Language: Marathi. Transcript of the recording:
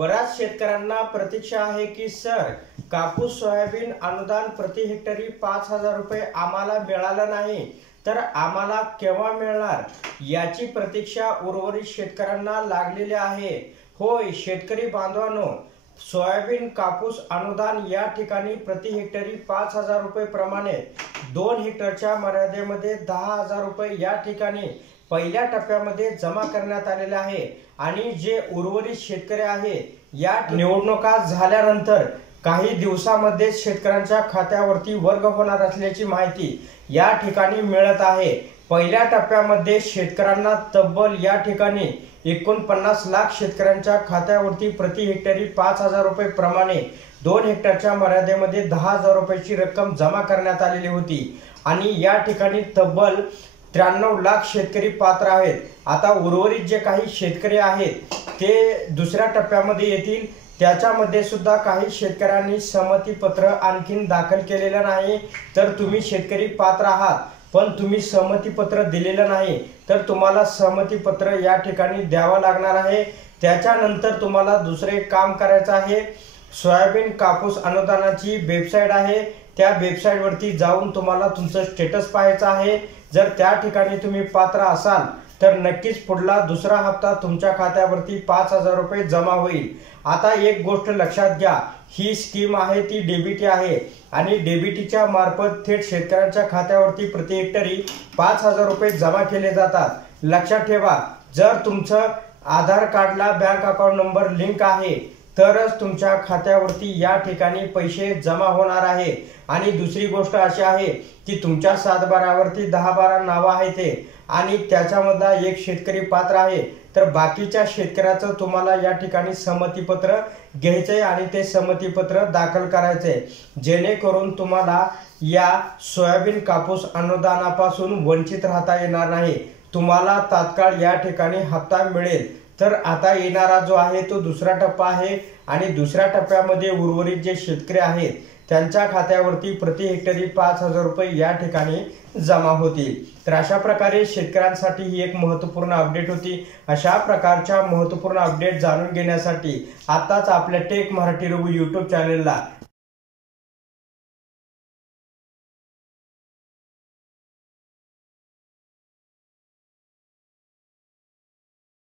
बऱ्याच शेतकऱ्यांना प्रतीक्षा आहे की सर कापूस सोयाबीन अनुदान प्रति हेक्टरी 5,000 रुपये आम्हाला मिळालं नाही तर आम्हाला केव्हा मिळणार याची प्रतीक्षा उर्वरित शेतकऱ्यांना लागलेली आहे। होय शेतकरी बांधवांनो, सोयाबीन कापूस अनुदान या ठिकाणी प्रति हेक्टरी 5,000 रुपये प्रमाणे 2 हेक्टरच्या मर्यादेमध्ये 10,000 रुपये या ठिकाणी पहिल्या टप्प्यामध्ये जमा करण्यात आलेले आहे। आणि जे उर्वरित शेतकरी आहे या निवडणुका झाल्यानंतर काही दिवसांमध्ये शेतकऱ्यांच्या खात्यावरती वर्ग होणार असल्याची माहिती या ठिकाणी मिळत आहे। पहिल्या टप्प्यामध्ये शेतकऱ्यांना तब्बल या ठिकाणी 49 लाख शेतकऱ्यांच्या खात्यावरती प्रति हेक्टरी 5,000 रुपये प्रमाणे 2 हेक्टरच्या मर्यादेमध्ये 10,000 रुपयाची रक्कम जमा करण्यात आलेली होती। आणि या ठिकाणी तब्बल 93 लाख शेतकरी पात्र आहेत। आता उर्वरित जे काही शेतकरी आहेत ते दुसऱ्या टप्प्यामध्ये येतील। त्याच्यामध्ये सुद्धा काही शेतकऱ्यांनी सहमती पत्र आणखीन दाखल केलेलं नाही। तर तुम्ही शेतकरी पात्र आहात पण तुम्ही सहमती पत्र दिलेलं नाही तर तुम्हाला सहमती पत्र या ठिकाणी द्यावं लागणार आहे। त्याच्यानंतर तुम्हाला दुसरे काम करायचं आहे। सोयाबीन कापूस अनुदानाची वेबसाईट आहे, त्या वेबसाईटवरती जाऊन तुम्हाला तुमचं स्टेटस पाहायचं आहे। जर त्या ठिकाणी तुम्ही पात्र असाल तर नक्कीच पुढला दुसरा हप्ता तुमच्या खात्यावरती 5,000 रुपये जमा होईल। आता एक गोष्ट लक्षात घ्या, ही स्कीम आहे ती डीबीटी आहे आणि डीबीटीच्या मार्फत थेट शेतकऱ्यांच्या खात्यावरती प्रति हेक्टरी 5,000 रुपये जमा केले जातात। लक्षात ठेवा, जर तुमचं आधार कार्डला बँक अकाउंट नंबर लिंक आहे तरच तुमच्या खात्यावरती या ठिकाणी पैसे जमा होणार आहे। आणि दुसरी गोष्ट अशी आहे की तुमच्या 7/12वरती 10-12 नावं आहे ते आणि त्याच्यामधला एक शेतकरी पात्र आहे तर बाकीच्या शेतकऱ्याचं तुम्हाला या ठिकाणी सहमतीपत्र घ्यायचंय आणि ते सहमतीपत्र दाखल करायचंय, जेणेकरून तुम्हाला या सोयाबीन कापूस अनुदानापासून वंचित राहता येणार नाही। तुम्हाला तात्काळ या ठिकाणी हप्ता मिळेल। तर आता येणारा जो आहे तो दुसरा टप्पा आहे आणि दुसऱ्या टप्प्यामध्ये उर्वरित जे शेतकरी आहेत त्यांच्या खात्यावरती प्रति हेक्टरी 5,000 रुपये या ठिकाणी जमा होतील। तर अशा प्रकारे शेतकऱ्यांसाठी ही एक महत्त्वपूर्ण अपडेट होती। अशा प्रकारच्या महत्त्वपूर्ण अपडेट जाणून घेण्यासाठी आताच आपल्या टेक मराठी रघु YouTube चॅनलला